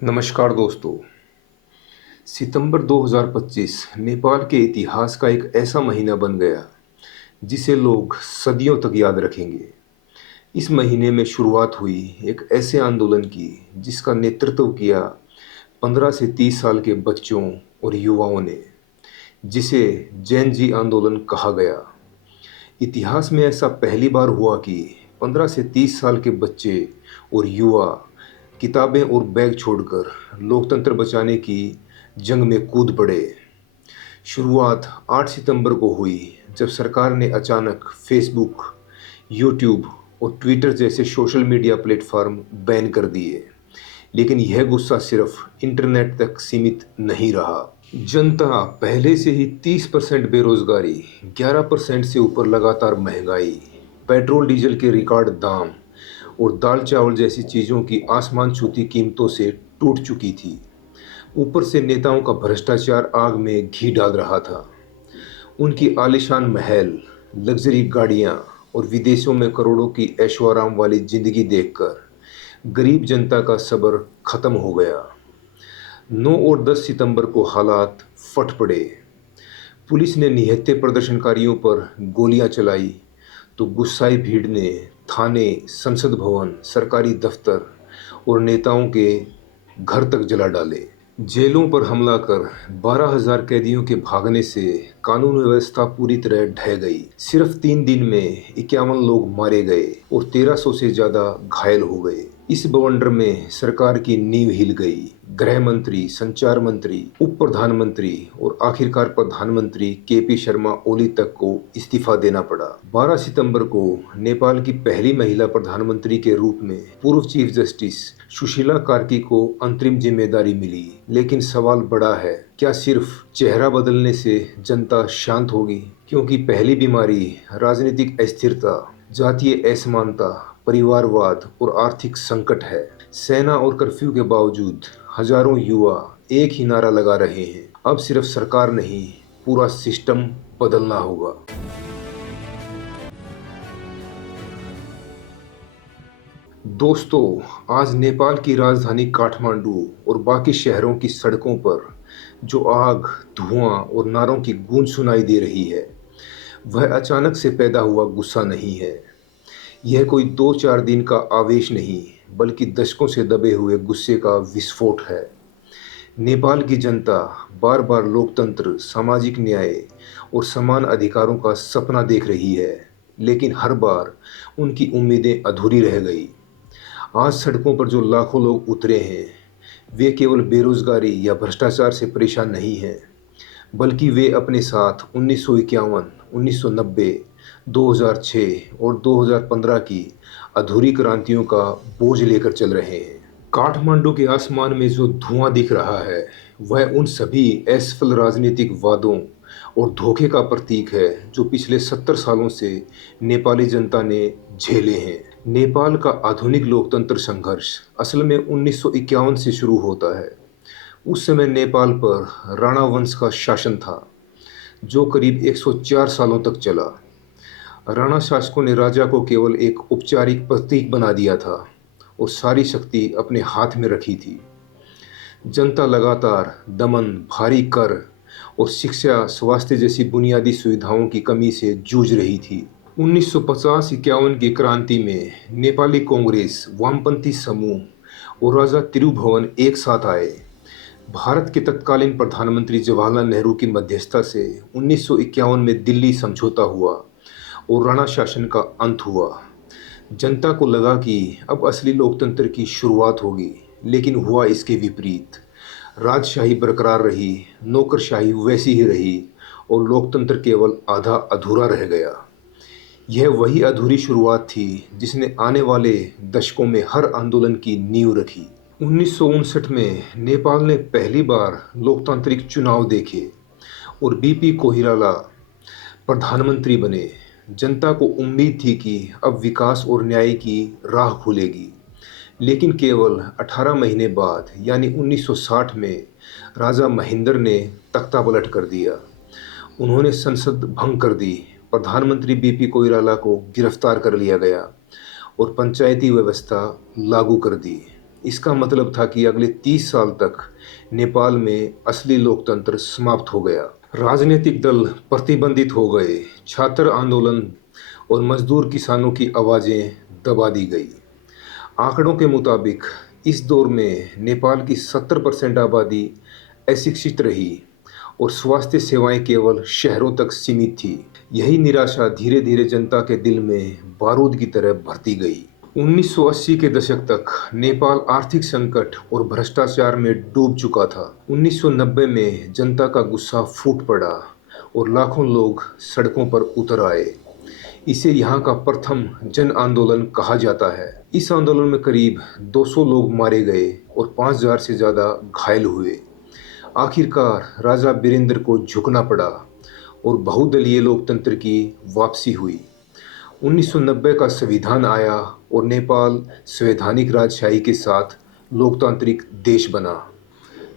नमस्कार दोस्तों। सितंबर 2025 नेपाल के इतिहास का एक ऐसा महीना बन गया जिसे लोग सदियों तक याद रखेंगे। इस महीने में शुरुआत हुई एक ऐसे आंदोलन की जिसका नेतृत्व किया 15 से 30 साल के बच्चों और युवाओं ने, जिसे जैन जी आंदोलन कहा गया। इतिहास में ऐसा पहली बार हुआ कि 15 से 30 साल के बच्चे और युवा किताबें और बैग छोड़कर लोकतंत्र बचाने की जंग में कूद पड़े। शुरुआत 8 सितंबर को हुई जब सरकार ने अचानक फेसबुक, यूट्यूब और ट्विटर जैसे सोशल मीडिया प्लेटफॉर्म बैन कर दिए। लेकिन यह गुस्सा सिर्फ इंटरनेट तक सीमित नहीं रहा। जनता पहले से ही 30% बेरोजगारी, 11% से ऊपर लगातार महंगाई, पेट्रोल डीजल के रिकॉर्ड दाम और दाल चावल जैसी चीज़ों की आसमान छूती कीमतों से टूट चुकी थी। ऊपर से नेताओं का भ्रष्टाचार आग में घी डाल रहा था। उनकी आलीशान महल, लग्जरी गाड़ियां और विदेशों में करोड़ों की ऐशो आराम वाली जिंदगी देखकर गरीब जनता का सब्र खत्म हो गया। 9 और 10 सितंबर को हालात फट पड़े। पुलिस ने निहत्थे प्रदर्शनकारियों पर गोलियां चलाई तो गुस्साई भीड़ ने थाने, संसद भवन, सरकारी दफ्तर और नेताओं के घर तक जला डाले। जेलों पर हमला कर 12,000 कैदियों के भागने से कानून व्यवस्था पूरी तरह ढह गई। सिर्फ 3 दिन में 51 लोग मारे गए और 1300 से ज्यादा घायल हो गए। इस बवंडर में सरकार की नींव हिल गई। गृह मंत्री, संचार मंत्री, उप प्रधानमंत्री और आखिरकार प्रधानमंत्री केपी शर्मा ओली तक को इस्तीफा देना पड़ा। 12 सितंबर को नेपाल की पहली महिला प्रधानमंत्री के रूप में पूर्व चीफ जस्टिस सुशीला कार्की को अंतरिम जिम्मेदारी मिली। लेकिन सवाल बड़ा है, क्या सिर्फ चेहरा बदलने से जनता शांत होगी? क्योंकि पहली बीमारी राजनीतिक अस्थिरता, जातीय असमानता, परिवारवाद और आर्थिक संकट है। सेना और कर्फ्यू के बावजूद हजारों युवा एक ही नारा लगा रहे हैं, अब सिर्फ सरकार नहीं, पूरा सिस्टम बदलना होगा। दोस्तों, आज नेपाल की राजधानी काठमांडू और बाकी शहरों की सड़कों पर जो आग, धुआं और नारों की गूंज सुनाई दे रही है, वह अचानक से पैदा हुआ गुस्सा नहीं है। यह कोई 2-4 दिन का आवेश नहीं, बल्कि दशकों से दबे हुए गुस्से का विस्फोट है। नेपाल की जनता बार बार लोकतंत्र, सामाजिक न्याय और समान अधिकारों का सपना देख रही है, लेकिन हर बार उनकी उम्मीदें अधूरी रह गई। आज सड़कों पर जो लाखों लोग उतरे हैं, वे केवल बेरोजगारी या भ्रष्टाचार से परेशान नहीं हैं, बल्कि वे अपने साथ 1951, 1990, 2006 और 2015 की अधूरी क्रांतियों का बोझ लेकर चल रहे हैं। काठमांडू के आसमान में जो धुआं दिख रहा है, वह उन सभी असफल राजनीतिक वादों और धोखे का प्रतीक है जो पिछले 70 सालों से नेपाली जनता ने झेले हैं। नेपाल का आधुनिक लोकतंत्र संघर्ष असल में 1951 से शुरू होता है। उस समय नेपाल पर राणा वंश का शासन था, जो करीब 104 सालों तक चला। राणा शासकों ने राजा को केवल एक औपचारिक प्रतीक बना दिया था और सारी शक्ति अपने हाथ में रखी थी। जनता लगातार दमन, भारी कर और शिक्षा, स्वास्थ्य जैसी बुनियादी सुविधाओं की कमी से जूझ रही थी। 1950-51 की क्रांति में नेपाली कांग्रेस, वामपंथी समूह और राजा तिरुभुवन एक साथ आए। भारत के तत्कालीन प्रधानमंत्री जवाहरलाल नेहरू की मध्यस्थता से 1951 में दिल्ली समझौता हुआ और राणा शासन का अंत हुआ। जनता को लगा कि अब असली लोकतंत्र की शुरुआत होगी, लेकिन हुआ इसके विपरीत। राजशाही बरकरार रही, नौकरशाही वैसी ही रही और लोकतंत्र केवल आधा अधूरा रह गया। यह वही अधूरी शुरुआत थी जिसने आने वाले दशकों में हर आंदोलन की नींव रखी। 1959 में नेपाल ने पहली बार लोकतांत्रिक चुनाव देखे और बीपी कोइराला प्रधानमंत्री बने। जनता को उम्मीद थी कि अब विकास और न्याय की राह खुलेगी, लेकिन केवल 18 महीने बाद यानी 1960 में राजा महेंद्र ने तख्ता पलट कर दिया। उन्होंने संसद भंग कर दी, प्रधानमंत्री बीपी कोइराला को गिरफ्तार कर लिया गया और पंचायती व्यवस्था लागू कर दी। इसका मतलब था कि अगले 30 साल तक नेपाल में असली लोकतंत्र समाप्त हो गया। राजनीतिक दल प्रतिबंधित हो गए, छात्र आंदोलन और मजदूर किसानों की आवाज़ें दबा दी गई। आंकड़ों के मुताबिक इस दौर में नेपाल की 70% आबादी अशिक्षित रही और स्वास्थ्य सेवाएं केवल शहरों तक सीमित थी। यही निराशा धीरे धीरे जनता के दिल में बारूद की तरह भरती गई। 1980 के दशक तक नेपाल आर्थिक संकट और भ्रष्टाचार में डूब चुका था। 1990 में जनता का गुस्सा फूट पड़ा और लाखों लोग सड़कों पर उतर आए। इसे यहाँ का प्रथम जन आंदोलन कहा जाता है। इस आंदोलन में करीब 200 लोग मारे गए और 5000 से ज़्यादा घायल हुए। आखिरकार राजा वीरेंद्र को झुकना पड़ा और बहुदलीय लोकतंत्र की वापसी हुई। 1990 का संविधान आया और नेपाल संवैधानिक राजशाही के साथ लोकतांत्रिक देश बना।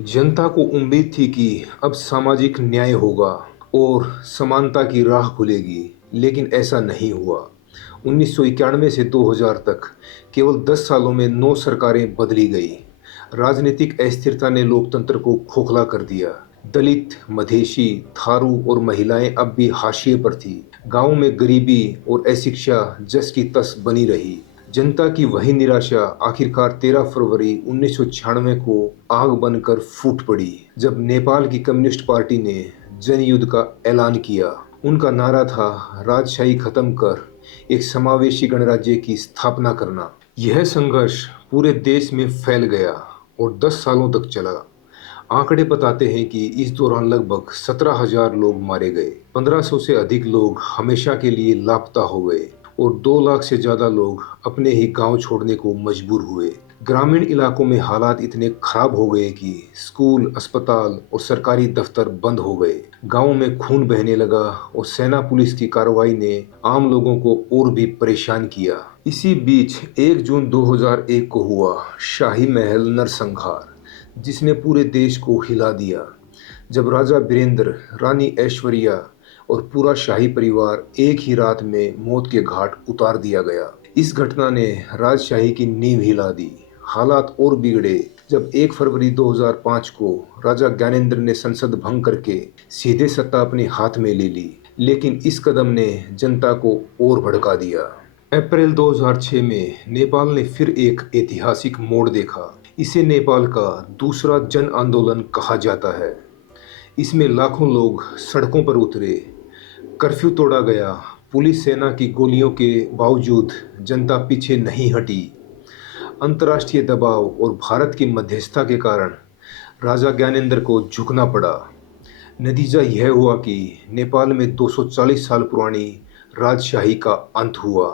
जनता को उम्मीद थी कि अब सामाजिक न्याय होगा और समानता की राह खुलेगी, लेकिन ऐसा नहीं हुआ। 1991 से 2000 तक केवल 10 सालों में 9 सरकारें बदली गई। राजनीतिक अस्थिरता ने लोकतंत्र को खोखला कर दिया। दलित, मधेशी, थारू और महिलाएं अब भी हाशिए पर थी। गांवों में गरीबी और अशिक्षा जस की तस बनी रही। जनता की वही निराशा आखिरकार 13 फरवरी 1996 को आग बनकर फूट पड़ी, जब नेपाल की कम्युनिस्ट पार्टी ने जनयुद्ध का ऐलान किया। उनका नारा था, राजशाही खत्म कर एक समावेशी गणराज्य की स्थापना करना। यह संघर्ष पूरे देश में फैल गया और 10 सालों तक चला। आंकड़े बताते हैं कि इस दौरान लगभग 17,000 लोग मारे गए, 1500 से अधिक लोग हमेशा के लिए लापता हो गए और 2 लाख से ज़्यादा लोग अपने ही गांव छोड़ने को मजबूर हुए। ग्रामीण इलाकों में हालात इतने खराब हो गए कि स्कूल, अस्पताल और सरकारी दफ्तर बंद हो गए। गांवों में खून बहने लगा और सेना पुलिस की कार्रवाई ने आम लोगों को और भी परेशान किया। इसी बीच 1 जून 2001 को हुआ शाही महल नरसंहार, जिसने पूरे देश को हिला दिया। जब राजा वीरेंद्र, रानी ऐश्वर्या और पूरा शाही परिवार एक ही रात में मौत के घाट उतार दिया गया। इस घटना ने राजशाही की नींव हिला दी। हालात और बिगड़े जब 1 फरवरी 2005 को राजा ज्ञानेंद्र ने संसद भंग करके सीधे सत्ता अपने हाथ में ले ली। लेकिन इस कदम ने जनता को और भड़का दिया। अप्रैल 2006 में नेपाल ने फिर एक ऐतिहासिक मोड़ देखा। इसे नेपाल का दूसरा जन आंदोलन कहा जाता है। इसमें लाखों लोग सड़कों पर उतरे, कर्फ्यू तोड़ा गया। पुलिस सेना की गोलियों के बावजूद जनता पीछे नहीं हटी। अंतर्राष्ट्रीय दबाव और भारत की मध्यस्थता के कारण राजा ज्ञानेंद्र को झुकना पड़ा। नतीजा यह हुआ कि नेपाल में 240 साल पुरानी राजशाही का अंत हुआ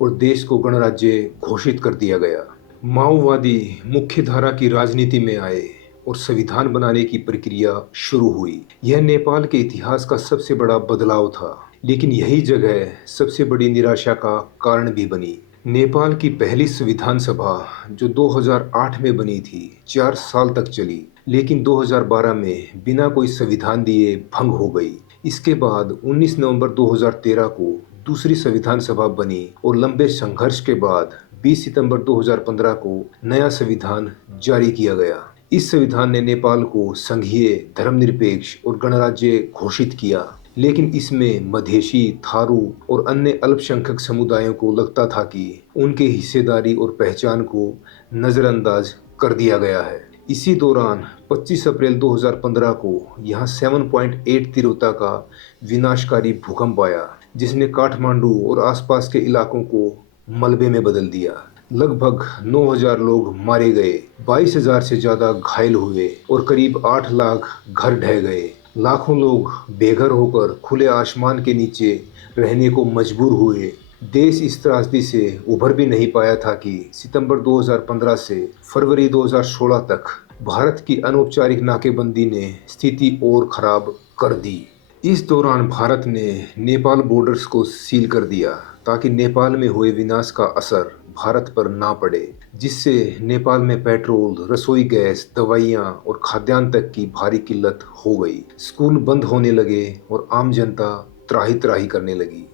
और देश को गणराज्य घोषित कर दिया गया। माओवादी मुख्यधारा की राजनीति में आए और संविधान बनाने की प्रक्रिया शुरू हुई। यह नेपाल के इतिहास का सबसे बड़ा बदलाव था, लेकिन यही जगह सबसे बड़ी निराशा का कारण भी बनी। नेपाल की पहली संविधान सभा जो 2008 में बनी थी 4 साल तक चली, लेकिन 2012 में बिना कोई संविधान दिए भंग हो गई। इसके बाद 19 नवंबर 2013 को दूसरी संविधान सभा बनी और लंबे संघर्ष के बाद 20 सितंबर 2015 को नया संविधान जारी किया गया। इस संविधान ने नेपाल को संघीय, धर्मनिरपेक्ष और गणराज्य घोषित किया, लेकिन इसमें मधेशी, थारू और अन्य अल्पसंख्यक समुदायों को लगता था कि उनके हिस्सेदारी और पहचान को नज़रअंदाज कर दिया गया है। इसी दौरान 25 अप्रैल 2015 को यहाँ 7.8 तीव्रता का विनाशकारी भूकंप आया, जिसने काठमांडू और आसपास के इलाकों को मलबे में बदल दिया। लगभग 9,000 लोग मारे गए, 22,000 से ज़्यादा घायल हुए और करीब 8 लाख घर ढह गए। लाखों लोग बेघर होकर खुले आसमान के नीचे रहने को मजबूर हुए। देश इस त्रासदी से उभर भी नहीं पाया था कि सितंबर 2015 से फरवरी 2016 तक भारत की अनौपचारिक नाकेबंदी ने स्थिति और खराब कर दी। इस दौरान भारत ने नेपाल बॉर्डर्स को सील कर दिया ताकि नेपाल में हुए विनाश का असर भारत पर ना पड़े, जिससे नेपाल में पेट्रोल, रसोई गैस, दवाइयाँ और खाद्यान्न तक की भारी किल्लत हो गई। स्कूल बंद होने लगे और आम जनता त्राही त्राही करने लगी।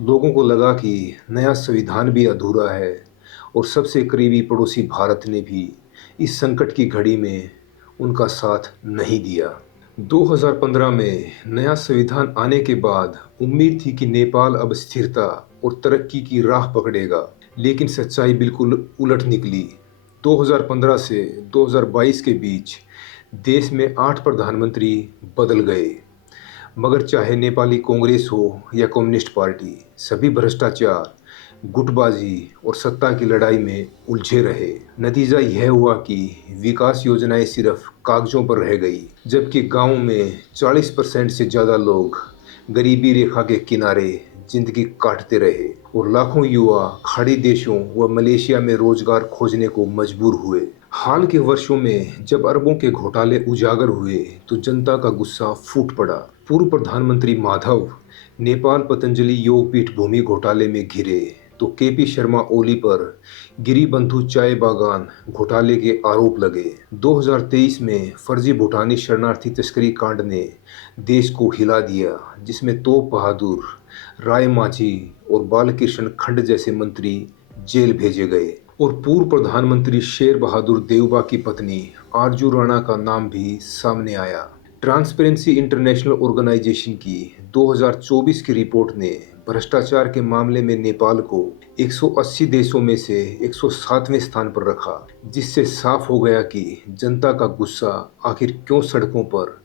लोगों को लगा कि नया संविधान भी अधूरा है और सबसे करीबी पड़ोसी भारत ने भी इस संकट की घड़ी में उनका साथ नहीं दिया। 2015 में नया संविधान आने के बाद उम्मीद थी कि नेपाल अब स्थिरता और तरक्की की राह पकड़ेगा, लेकिन सच्चाई बिल्कुल उलट निकली। 2015 से 2022 के बीच देश में 8 प्रधानमंत्री बदल गए, मगर चाहे नेपाली कांग्रेस हो या कम्युनिस्ट पार्टी, सभी भ्रष्टाचार, गुटबाजी और सत्ता की लड़ाई में उलझे रहे। नतीजा यह हुआ कि विकास योजनाएं सिर्फ कागजों पर रह गई, जबकि गांव में 40% से ज़्यादा लोग गरीबी रेखा के किनारे जिंदगी काटते रहे और लाखों युवा खाड़ी देशों व मलेशिया में रोजगार खोजने को मजबूर हुए। हाल के वर्षों में जब अरबों के घोटाले उजागर हुए तो जनता का गुस्सा फूट पड़ा। पूर्व प्रधानमंत्री माधव नेपाल पतंजलि योगपीठ भूमि घोटाले में घिरे तो केपी शर्मा ओली पर गिरिबंधु चाय बागान घोटाले के आरोप लगे। 2023 में फर्जी भूटानी शरणार्थी तस्करी कांड ने देश को हिला दिया, जिसमें तोप बहादुर, राय मांझी और बालकृष्ण खंड जैसे मंत्री जेल भेजे गए और पूर्व प्रधानमंत्री शेर बहादुर देउबा की पत्नी आरजू राणा का नाम भी सामने आया। ट्रांसपेरेंसी इंटरनेशनल ऑर्गेनाइजेशन की 2024 की रिपोर्ट ने भ्रष्टाचार के मामले में नेपाल को 180 देशों में से 107वें स्थान पर रखा, जिससे साफ हो गया कि जनता का गुस्सा आखिर क्यों सड़कों पर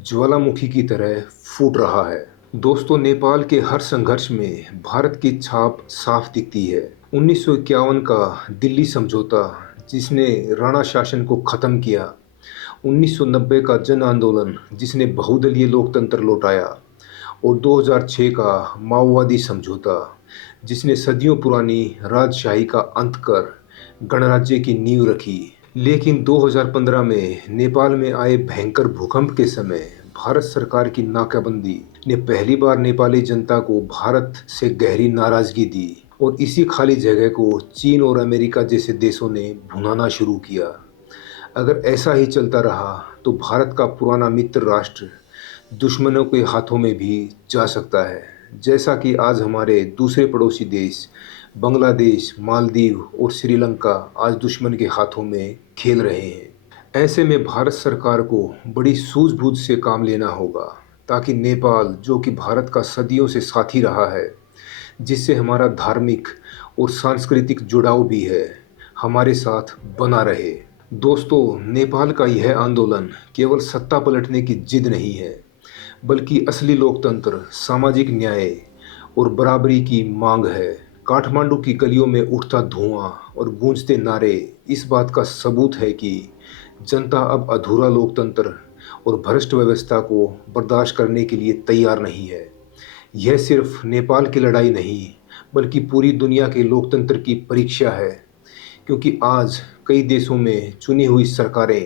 ज्वालामुखी की तरह फूट रहा है। दोस्तों, नेपाल के हर संघर्ष में भारत की छाप साफ दिखती है। 1951 का दिल्ली समझौता, जिसने राणा शासन को खत्म किया, 1990 का जन आंदोलन, जिसने बहुदलीय लोकतंत्र लौटाया, और 2006 का माओवादी समझौता, जिसने सदियों पुरानी राजशाही का अंत कर गणराज्य की नींव रखी। लेकिन 2015 में नेपाल में आए भयंकर भूकंप के समय भारत सरकार की नाकाबंदी ने पहली बार नेपाली जनता को भारत से गहरी नाराजगी दी और इसी खाली जगह को चीन और अमेरिका जैसे देशों ने भुनाना शुरू किया। अगर ऐसा ही चलता रहा तो भारत का पुराना मित्र राष्ट्र दुश्मनों के हाथों में भी जा सकता है, जैसा कि आज हमारे दूसरे पड़ोसी देश बांग्लादेश, मालदीव और श्रीलंका आज दुश्मन के हाथों में खेल रहे हैं। ऐसे में भारत सरकार को बड़ी सूझबूझ से काम लेना होगा, ताकि नेपाल, जो कि भारत का सदियों से साथी रहा है, जिससे हमारा धार्मिक और सांस्कृतिक जुड़ाव भी है, हमारे साथ बना रहे। दोस्तों, नेपाल का यह आंदोलन केवल सत्ता पलटने की जिद नहीं है, बल्कि असली लोकतंत्र, सामाजिक न्याय और बराबरी की मांग है। काठमांडू की गलियों में उठता धुआं और गूंजते नारे इस बात का सबूत है कि जनता अब अधूरा लोकतंत्र और भ्रष्ट व्यवस्था को बर्दाश्त करने के लिए तैयार नहीं है। यह सिर्फ नेपाल की लड़ाई नहीं, बल्कि पूरी दुनिया के लोकतंत्र की परीक्षा है, क्योंकि आज कई देशों में चुनी हुई सरकारें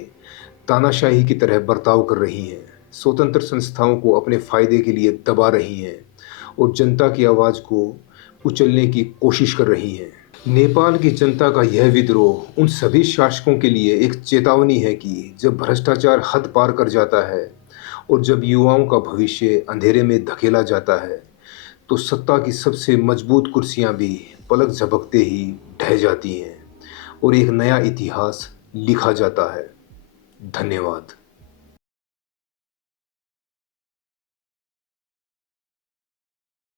तानाशाही की तरह बर्ताव कर रही हैं, स्वतंत्र संस्थाओं को अपने फायदे के लिए दबा रही हैं और जनता की आवाज़ को कुचलने की कोशिश कर रही हैं। नेपाल की जनता का यह विद्रोह उन सभी शासकों के लिए एक चेतावनी है कि जब भ्रष्टाचार हद पार कर जाता है और जब युवाओं का भविष्य अंधेरे में धकेला जाता है, तो सत्ता की सबसे मजबूत कुर्सियां भी पलक झपकते ही ढह जाती हैं और एक नया इतिहास लिखा जाता है। धन्यवाद।